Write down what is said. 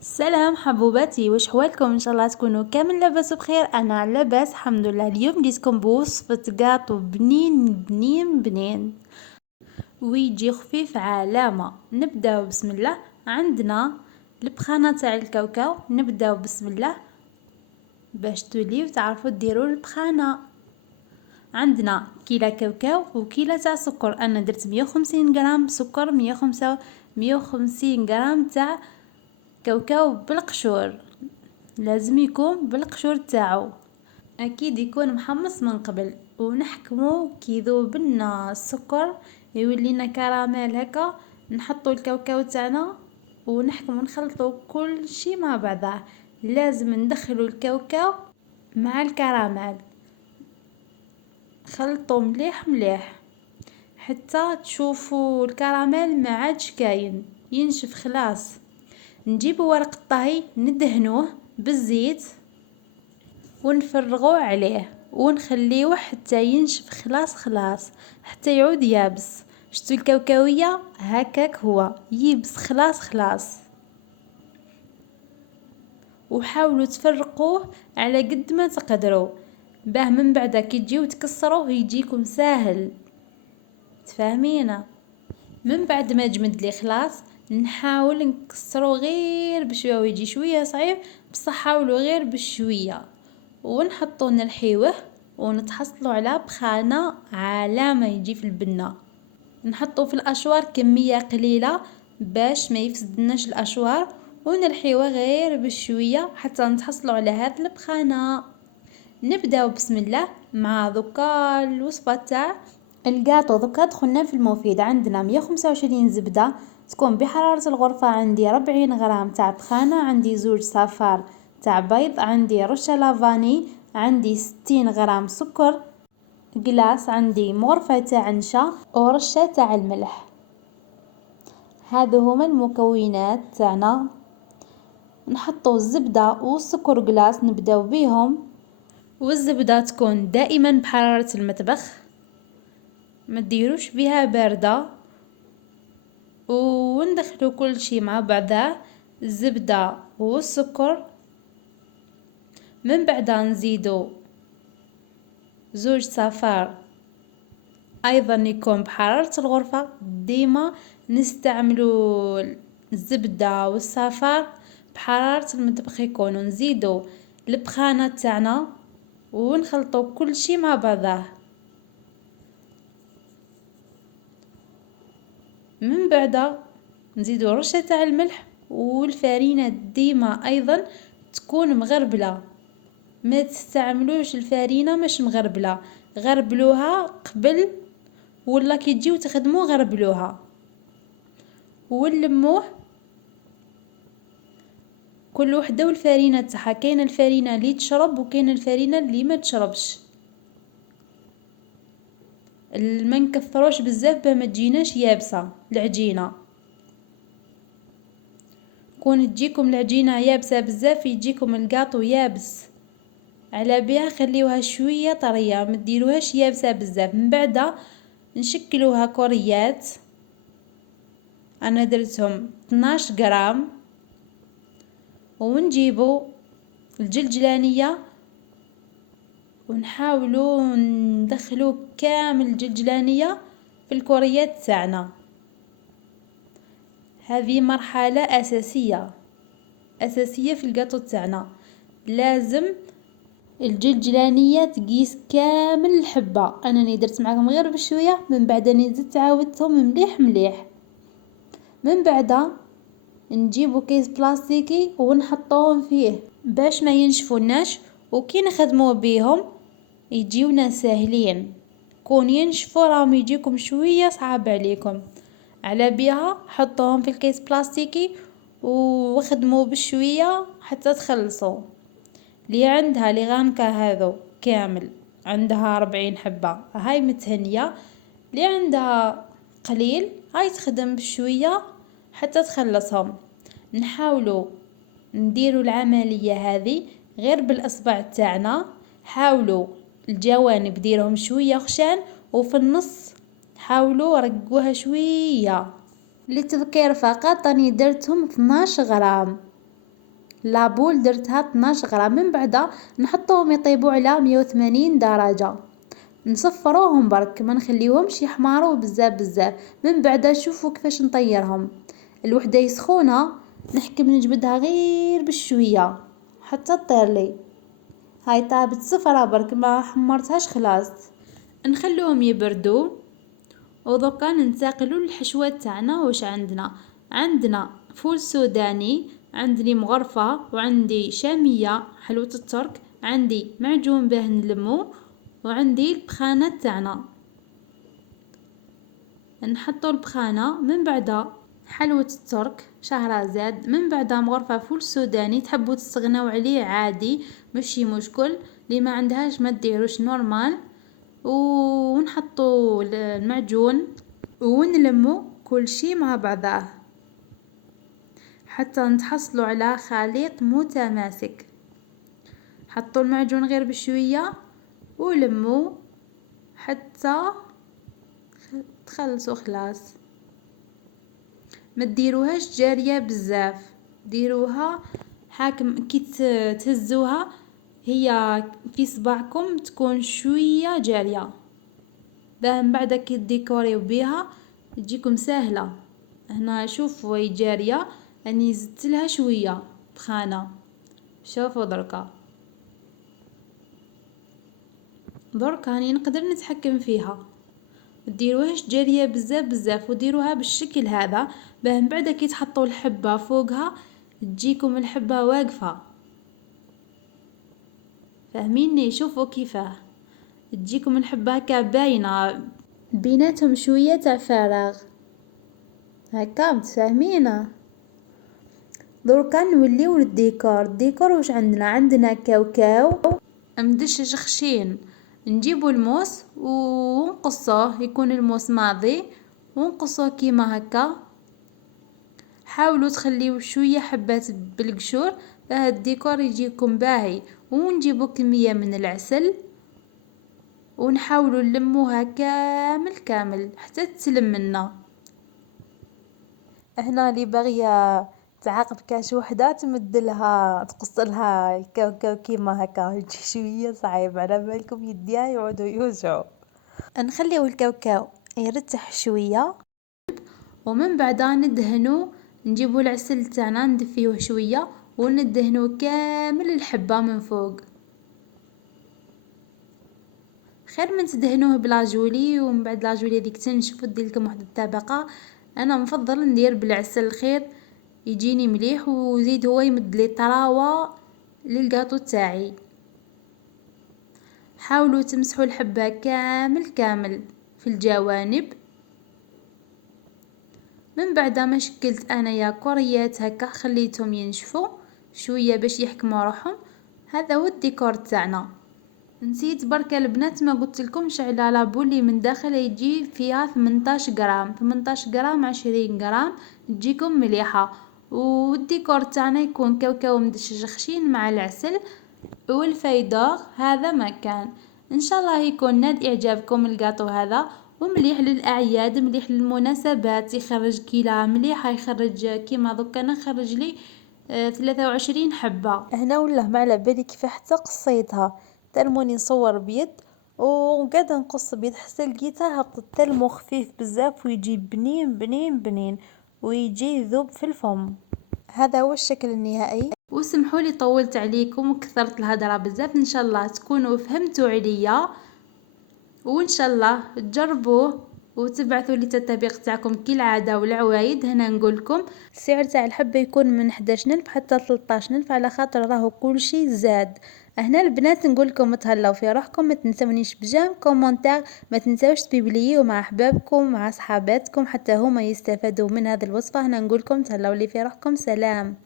السلام حبوباتي، وش حوالكم؟ ان شاء الله تكونوا كامل لاباس بخير. انا لاباس الحمد لله. اليوم جيتكم بوصفة قاطو بنين بنين بنين ويجي خفيف علامة. نبداو بسم الله. عندنا البخانة تاع الكاوكاو، نبداو بسم الله باش توليو تعرفوا ديروا البخانة. عندنا كيلة كاوكاو وكيلة تاع سكر. انا درت 150 غرام سكر، 150 غرام تاع كاوكاو بالقشور. لازم يكون بالقشور تاعو، اكيد يكون محمص من قبل. ونحكمو كي يذوب لنا السكر يولينا كراميل هكا، نحطو الكاوكاو تاعنا ونحكمو نخلطو كل شي مع بعضه. لازم ندخلو الكاوكاو مع الكراميل، خلطو مليح مليح حتى تشوفوا الكراميل ما عادش كاين، ينشف خلاص. نجيبو ورق الطهي ندهنوه بالزيت ونفرغوه عليه ونخليه حتى ينشف خلاص خلاص، حتى يعود يابس. شتو الكاوكاوية هكاك هو يبس خلاص خلاص. وحاولوا تفرقوه على قد ما تقدروا، باه من بعد كي تجيو تكسروه يجيكم ساهل. تفاهمينا؟ من بعد ما جمد لي خلاص نحاول نكسرو غير بشويه، ويجي شويه صعيب بصح حاولوا غير بشويه. ونحطو نرحيوه ونتحصلوا على بخانه علامه يجي في البنه. نحطو في الاشوار كميه قليله باش ما يفسدناش الاشوار، ونرحيوه غير بشويه حتى نتحصلوا على هذه البخانه. نبداو بسم الله مع ذوكا الوصفه تاع القاطو. ذوكا دخلنا في المفيد. عندنا 125 زبده تكون بحراره الغرفه، عندي 40 غرام تاع بخانه، عندي زوج صفار تاع بيض، عندي رشه لافاني، عندي 60 غرام سكر قلاص، عندي مغرفه تاع نشا ورشه تاع الملح. هذو هما المكونات تاعنا. نحطو الزبده والسكر قلاص نبداو بيهم، والزبده تكون دائما بحراره المطبخ، ما تديروش بها بارده. وندخلو كل شيء مع بعضه، الزبده والسكر. من بعد نزيدو زوج صفار ايضا يكون بحراره الغرفه. ديما نستعملوا الزبده والصفار بحراره المطبخ يكونوا. نزيدو البخانه تاعنا ونخلطوا كل شيء مع بعضه. من بعد نزيدو رشه تاع الملح، والفارينه ديما ايضا تكون مغربله، ما تستعملوش الفارينه مش مغربله، غربلوها قبل ولا كي تجيو تخدموه غربلوها. ونلموه كل وحده والفارينه تاعها. كاينه الفارينه اللي تشرب وكاينه الفارينه اللي ما تشربش. ما نكثروش بزاف باه ما تجيناش يابسه العجينه. كون تجيكم العجينه يابسه بزاف يجيكم القاطو يابس. على بها خليوها شويه طريه، ما ديروهاش يابسه بزاف. من بعد نشكلوها كوريات. انا درتهم 12 غرام. ونجيبو الجلجلانيه ونحاولوا ندخلو كامل الجلجلانيه في الكوريات تاعنا. هذه مرحله اساسيه في القاطو تاعنا. لازم الجلجلانيه تقيس كامل الحبه. انا درت معاكم غير بشويه، من بعد زدت عاودتهم مليح مليح. من بعد نجيبو كيس بلاستيكي ونحطوهم فيه باش ما ينشفوناش، وكي نخدموا بيهم يجيونا ساهلين. كون ينشفوا راهم يجيكم شويه صعب عليكم. على بها حطوهم في الكيس بلاستيكي وخدموا بشويه حتى تخلصوا. اللي عندها اللي غامكه هذو كامل عندها 40 حبه هاي متهنيه. اللي عندها قليل هاي تخدم بشويه حتى تخلصهم. نحاولوا نديروا العمليه هذه غير بالاصبع تاعنا. حاولوا الجوانب ديرهم شويه خشان، وفي النص حاولوا رقوها شويه. للتذكير فقط اني درتهم 12 غرام. لابول درتها 12 غرام. من بعدها نحطوهم يطيبوا على 180 درجة، نصفروهم برك، ما نخليوهمش يحمروا بزاف بزاف. من بعد شوفوا كيفاش نطيرهم. الوحده سخونه نحكم نجبدها غير بشويه حتى تطير لي. هاي طابت صفرة برك، ما حمرتهاش خلاص. نخلوهم يبردوا ودركا ننتقلوا للحشوة تاعنا. واش عندنا فول سوداني، عندي مغرفة، وعندي شامية حلوة الترك، عندي معجون باه نلمو، وعندي البخانة تاعنا. نحطوا البخانة، من بعد حلوة الترك شهرزاد، من بعد مغرفة فول سوداني. تحبوا تستغناو عليه عادي ماشي مشكل، اللي ما عندهاش ما ديروش نورمال. ونحطوا المعجون ونلمو كل شي مع بعضه حتى نتحصلوا على خليط متماسك. حطوا المعجون غير بشويه ولموا حتى تخلصوا خلاص. ما ديروهاش جاريه بزاف، ديروها حاكم كي تهزوها هي في صباعكم تكون شويه جاريه، باه من بعد كي ديكوريو بيها تجيكم سهله. هنا شوفوا وهي جاريه، اني زدت لها شويه بخانه. شوفوا درك راني نقدر نتحكم فيها. ديروهاش جاريه بزاف بزاف، وديروها بالشكل هذا باه من بعد كي تحطوا الحبه فوقها تجيكم الحبه واقفه. فاهميني؟ شوفوا كيفاه تجيكم الحبه هكا باينه بيناتهم شويه تاع فراغ هكا. متفاهمينه؟ دركا نوليو للديكور. الديكور واش عندنا كاوكاو مدشش خشين. نجيبو الموس ونقصوه، يكون الموس ماضي ونقصوه كيما هكا. حاولوا تخليو شويه حبات بالقشور باه الديكور يجيكم باهي. ونجيبو كميه من العسل ونحاولوا نلموها كامل حتى تسلم منا. هنا اللي باغيه تعاقب كاش وحده تمدلها تقص لها الكاوكاو كيما هكا، يجي شويه صعيب على بالكم يديها يعودوا يوجعوا. نخليو الكاوكاو يرتاح شويه ومن بعد ندهنو. نجيبو العسل تاعنا ندفيوه شويه وندهنو كامل الحبه من فوق. خير من تدهنوه بلاجولي ومن بعد لاجولي هذيك تنشف ودير لكم واحد الطبقه. انا مفضل ندير بالعسل الخير يجيني مليح، وزيد هو يمد لي طراوه للقاطو تاعي. حاولوا تمسحوا الحبه كامل في الجوانب. من بعد ما شكلت انايا كوريات هكا خليتهم ينشفوا شويه باش يحكموا روحهم. هذا هو الديكور تاعنا. نسيت بركة البنات ما قلت لكمش على لابولي من داخل يجي فيها 18 غرام 18 غرام 20 غرام تجيكم مليحة. والديكور تاعنا يكون كاوكاو مدشش خشين مع العسل والفيدوغ. هذا ما كان. ان شاء الله يكون نال اعجابكم القاطو هذا، ومليح للاعياد مليح للمناسبات. يخرج كيلا مليحة، يخرج كيما دوكا انا خرج لي 23 حبة. هنا والله ما على بالي كيف حتى قصيتها. تلموني نصور بيد وقاعده نقص بيد حتى لقيتها هبطت تلمو خفيف بزاف ويجي بنين ويجي يذوب في الفم. هذا هو الشكل النهائي. وسمحوا لي طولت عليكم وكثرت الهضره بزاف. ان شاء الله تكونوا فهمتوا عليا، وان شاء الله تجربوه وتبعثوا لي التطابيق تاعكم كالعاده. والعوايد هنا نقول لكم السعر تاع الحبه يكون من 11,000 حتى 13,000 على خاطر راهو كل شيء زاد. هنا البنات نقول لكم تهلاو في روحكم، ما تنسونيش بجام كومونتير، ما تنساوش تبيبليو مع احبابكم مع صحاباتكم حتى هما يستفادوا من هذه الوصفه. هنا نقول لكم تهلاو لي في روحكم. سلام.